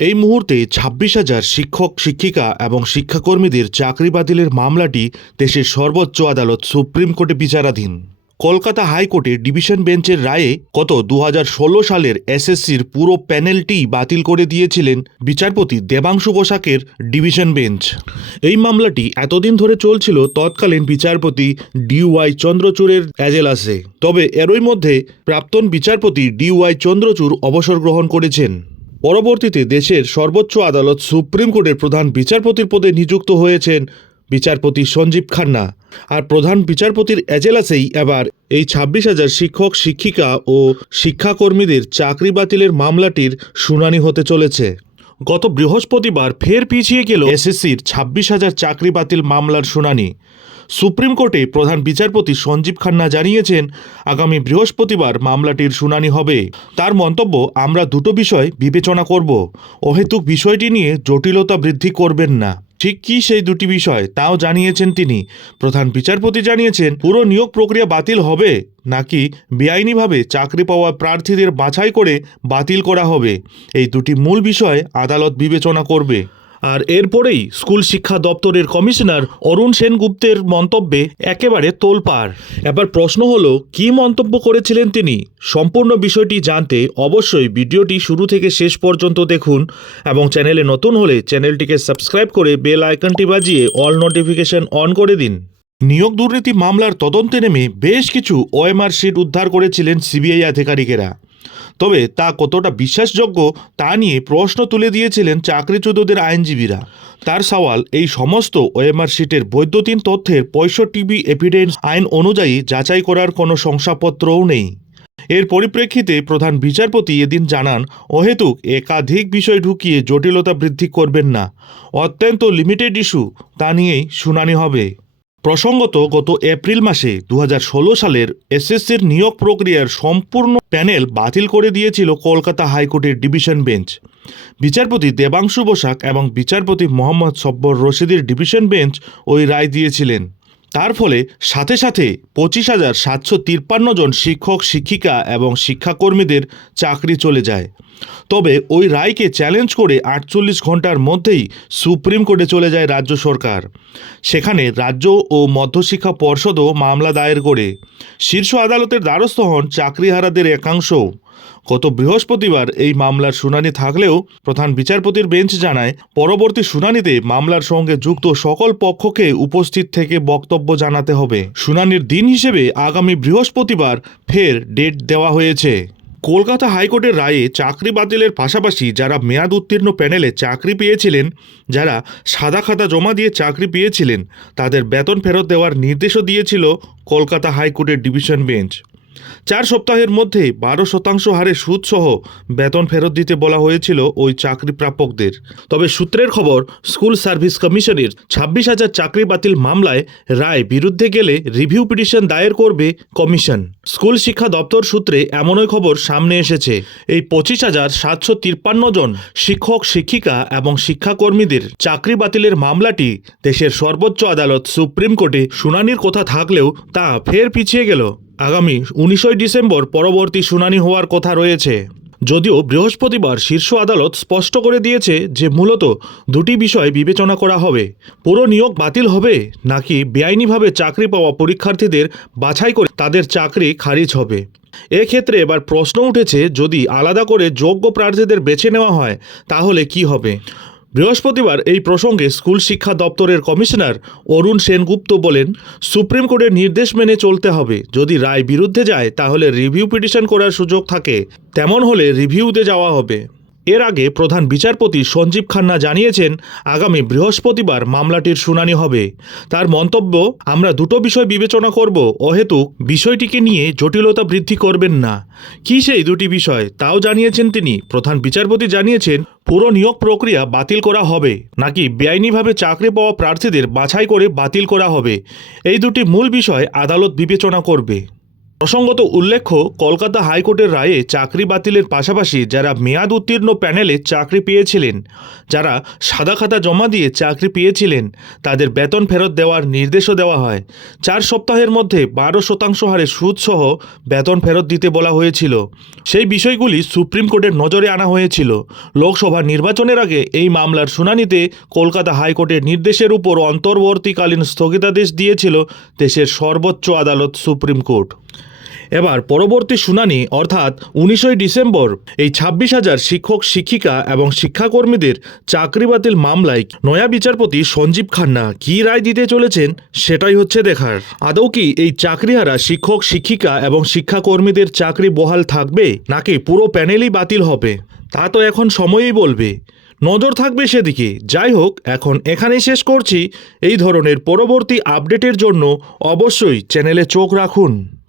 এই মুহূর্তে ছাব্বিশ হাজার শিক্ষক, শিক্ষিকা এবং শিক্ষাকর্মীদের চাকরি বাতিলের মামলাটি দেশের সর্বোচ্চ আদালত সুপ্রিম কোর্টে বিচারাধীন। কলকাতা হাইকোর্টে ডিভিশন বেঞ্চের রায়ে গত দু হাজার ষোলো সালের এসএসসির পুরো প্যানেলটি বাতিল করে দিয়েছিলেন বিচারপতি দেবাংশু বসাকের ডিভিশন বেঞ্চ। এই মামলাটি এতদিন ধরে চলছিল তৎকালীন বিচারপতি ডিওয়াই চন্দ্রচূড়ের অ্যাজেলাসে তবে এরই মধ্যে প্রাক্তন বিচারপতি ডিওয়াই চন্দ্রচূড় অবসর গ্রহণ করেছেন। পরবর্তীতে দেশের সর্বোচ্চ আদালত সুপ্রিম কোর্টের প্রধান বিচারপতির পদে নিযুক্ত হয়েছেন বিচারপতি সঞ্জীব খান্না। আর প্রধান বিচারপতির এজেলাসেই এবার এই ছাব্বিশ হাজার শিক্ষক, শিক্ষিকা ও শিক্ষাকর্মীদের চাকরি বাতিলের মামলাটির শুনানি হতে চলেছে। গত বৃহস্পতিবার ফের পিছিয়ে গেল এসএসসির ছাব্বিশ হাজার চাকরি বাতিল মামলার শুনানি। সুপ্রিম কোর্টে প্রধান বিচারপতি সঞ্জীব খান্না জানিয়েছেন, আগামী বৃহস্পতিবার মামলাটির শুনানি হবে। তার মন্তব্য, আমরা দুটো বিষয় বিবেচনা করব। অহেতুক বিষয়টি নিয়ে জটিলতা বৃদ্ধি করবেন না। ঠিক কি সেই দুটি বিষয়? তাও জানিয়েছেন তিনি। প্রধান বিচারপতি জানিয়েছেন, পুরো নিয়োগ প্রক্রিয়া বাতিল হবে নাকি বেআইনিভাবে চাকরি পাওয়া প্রার্থীদের বাছাই করে বাতিল করা হবে? এই দুটি মূল বিষয় আদালত বিবেচনা করবে। আর এরপরেই স্কুল শিক্ষা দপ্তরের কমিশনার অরুণ সেনগুপ্তের মন্তব্যে একেবারে তোলপাড়। এবার প্রশ্ন হলো, কি মন্তব্য করেছিলেন তিনি? সম্পূর্ণ বিষয়টি জানতে অবশ্যই ভিডিওটি শুরু থেকে শেষ পর্যন্ত দেখুন এবং চ্যানেলে নতুন হলে চ্যানেলটিকে সাবস্ক্রাইব করে বেল আইকনটি বাজিয়ে অল নোটিফিকেশন অন করে দিন। নিয়োগ দুর্নীতি মামলার তদন্তে নেমে বেশ কিছু ওএমআর শিট উদ্ধার করেছিলেন সিবিআই আধিকারিকেরা। তবে তা কতটা বিশ্বাসযোগ্য তা নিয়ে প্রশ্ন তুলে দিয়েছিলেন চাকরিচ্যুতদের আইনজীবীরা। তার সওয়াল, এই সমস্ত ওএমআর শিটের বৈদ্যুতিন তথ্যের পঁয়ষট্টি বি এভিডেন্স আইন অনুযায়ী যাচাই করার কোনো শংসাপত্রও নেই। এর পরিপ্রেক্ষিতে প্রধান বিচারপতি এদিন জানান, অহেতুক একাধিক বিষয় ঢুকিয়ে জটিলতা বৃদ্ধি করবেন না। অত্যন্ত লিমিটেড ইস্যু তা নিয়েই শুনানি হবে। প্রসঙ্গত, গত এপ্রিল মাসে দু হাজার ষোলো সালের এসএসসির নিয়োগ প্রক্রিয়ার সম্পূর্ণ প্যানেল বাতিল করে দিয়েছিল কলকাতা হাইকোর্টের ডিভিশন বেঞ্চ। বিচারপতি দেবাংশু বসাক এবং বিচারপতি মোহাম্মদ সব্বর রশিদের ডিভিশন বেঞ্চ ওই রায় দিয়েছিলেন। তার ফলে সাথে সাথে পঁচিশ হাজার সাতশো তিপ্পান্ন জন শিক্ষক, শিক্ষিকা এবং শিক্ষাকর্মীদের চাকরি চলে যায়। তবে ওই রায়কে চ্যালেঞ্জ করে আটচল্লিশ ঘণ্টার মধ্যেই সুপ্রিম কোর্টে চলে যায় রাজ্য সরকার। সেখানে রাজ্য ও মধ্যশিক্ষা পর্ষদও মামলা দায়ের করে। শীর্ষ আদালতের দ্বারস্থ হন চাকরিহারাদের একাংশ গত বৃহস্পতিবার এই মামলার শুনানি থাকলেও প্রধান বিচারপতির বেঞ্চ জানায়, পরবর্তী শুনানিতে মামলার সঙ্গে যুক্ত সকল পক্ষকে উপস্থিত থেকে বক্তব্য জানাতে হবে। শুনানির দিন হিসেবে আগামী বৃহস্পতিবার ফের ডেট দেওয়া হয়েছে। কলকাতা হাইকোর্টের রায়ে চাকরি বাতিলের পাশাপাশি যারা মেয়াদ উত্তীর্ণ প্যানেলে চাকরি পেয়েছিলেন, যারা সাদা খাতা জমা দিয়ে চাকরি পেয়েছিলেন, তাদের বেতন ফেরত দেওয়ার নির্দেশও দিয়েছিল কলকাতা হাইকোর্টের ডিভিশন বেঞ্চ। চার সপ্তাহের মধ্যে বারো শতাংশ হারে সুদসহ বেতন ফেরত দিতে বলা হয়েছিল ওই চাকরি প্রাপকদের তবে সূত্রের খবর, স্কুল সার্ভিস কমিশনের ছাব্বিশ হাজার চাকরি বাতিল মামলায় রায় বিরুদ্ধে গেলে রিভিউ পিটিশন দায়ের করবে কমিশন। স্কুল শিক্ষা দপ্তর সূত্রে এমনই খবর সামনে এসেছে। এই পঁচিশ হাজার সাতশো তিপ্পান্ন জন শিক্ষক, শিক্ষিকা এবং শিক্ষাকর্মীদের চাকরি বাতিলের মামলাটি দেশের সর্বোচ্চ আদালত সুপ্রিম কোর্টে শুনানির কথা থাকলেও তা ফের পিছিয়ে গেল। আগামী উনিশই ডিসেম্বর পরবর্তী শুনানি হওয়ার কথা রয়েছে। যদিও বৃহস্পতিবার শীর্ষ আদালত স্পষ্ট করে দিয়েছে যে মূলত দুটি বিষয় বিবেচনা করা হবে। পুরো নিয়োগ বাতিল হবে নাকি বেআইনিভাবে চাকরি পাওয়া পরীক্ষার্থীদের বাছাই করে তাদের চাকরি খারিজ হবে? এক্ষেত্রে এবার প্রশ্ন উঠেছে, যদি আলাদা করে যোগ্য প্রার্থীদের বেছে নেওয়া হয়, তাহলে কি হবে? বৃহস্পতিবার এই প্রসঙ্গে স্কুল শিক্ষা দপ্তরের কমিশনার অরুণ সেনগুপ্ত বলেন, সুপ্রিম কোর্টের নির্দেশ মেনে চলতে হবে। যদি রায় বিরুদ্ধে যায়, তাহলে রিভিউ পিটিশন করার সুযোগ থাকে। তেমন হলে রিভিউতে যাওয়া হবে। এর আগে প্রধান বিচারপতি সঞ্জীব খান্না জানিয়েছেন, আগামী বৃহস্পতিবার মামলাটির শুনানি হবে। তার মন্তব্য, আমরা দুটো বিষয় বিবেচনা করব, অহেতুক বিষয়টিকে নিয়ে জটিলতা বৃদ্ধি করবেন না। কি সেই দুটি বিষয়, তাও জানিয়েছেন তিনি। প্রধান বিচারপতি জানিয়েছেন, পুরো নিয়োগ প্রক্রিয়া বাতিল করা হবে, নাকি বেআইনিভাবে চাকরি পাওয়া প্রার্থীদের বাছাই করে বাতিল করা হবে। এই দুটি মূল বিষয় আদালত বিবেচনা করবে। প্রসঙ্গত উল্লেখ্য, কলকাতা হাইকোর্টের রায়ে চাকরি বাতিলের পাশাপাশি যারা মেয়াদ উত্তীর্ণ প্যানেলে চাকরি পেয়েছিলেন, যারা সাদা খাতা জমা দিয়ে চাকরি পেয়েছিলেন, তাদের বেতন ফেরত দেওয়ার নির্দেশও দেওয়া হয়। চার সপ্তাহের মধ্যে বারো শতাংশ হারে সুদসহ বেতন ফেরত দিতে বলা হয়েছিল। সেই বিষয়গুলি সুপ্রিম কোর্টের নজরে আনা হয়েছিল। লোকসভা নির্বাচনের আগে এই মামলার শুনানিতে কলকাতা হাইকোর্টের নির্দেশের উপর অন্তর্বর্তীকালীন স্থগিতাদেশ দিয়েছিল দেশের সর্বোচ্চ আদালত সুপ্রিম কোর্ট। এবার পরবর্তী শুনানি, অর্থাৎ উনিশই ডিসেম্বর, এই ছাব্বিশ হাজার শিক্ষক, শিক্ষিকা এবং শিক্ষাকর্মীদের চাকরি বাতিল মামলায় নয়া বিচারপতি সঞ্জীব খান্না কী রায় দিতে চলেছেন সেটাই হচ্ছে দেখার। আদৌ কি এই চাকরিহারা শিক্ষক, শিক্ষিকা এবং শিক্ষাকর্মীদের চাকরি বহাল থাকবে নাকি পুরো প্যানেলই বাতিল হবে? তা তো এখন সময়ই বলবে। নজর থাকবে সেদিকে। যাই হোক, এখন এখানেই শেষ করছি। এই ধরনের পরবর্তী আপডেটের জন্য অবশ্যই চ্যানেলে চোখ রাখুন।